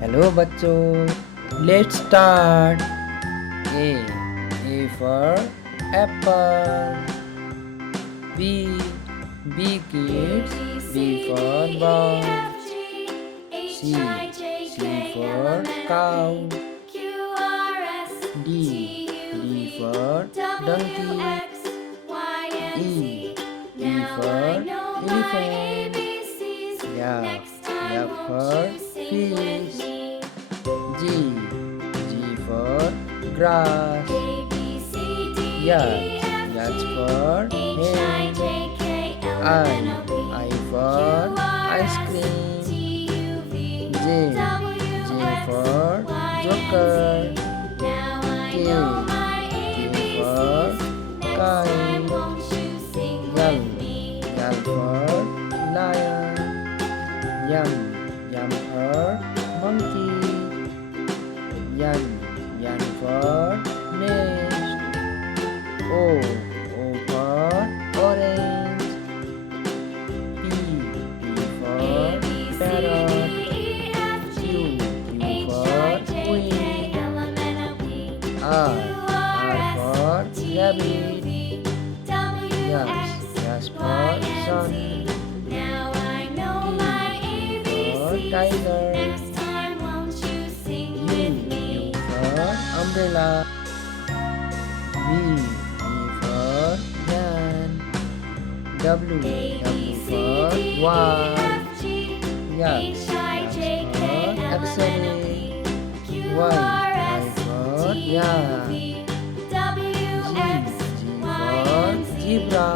Hello बच्चों, let's start. A for apple. B kids, B for ball. C for cow. D for donkey. E for elephant. F for fish. G for grass. H for hen. I for ice cream. J for joker. K for kite. L for lion. M for monkey. N for nest. O for orange. P for parrot. Q for queen. R for rabbit. S for sun. T for tiger. U for umbrella. V for van. W for wall. X for X-ray. Y for yak. Z for zebra.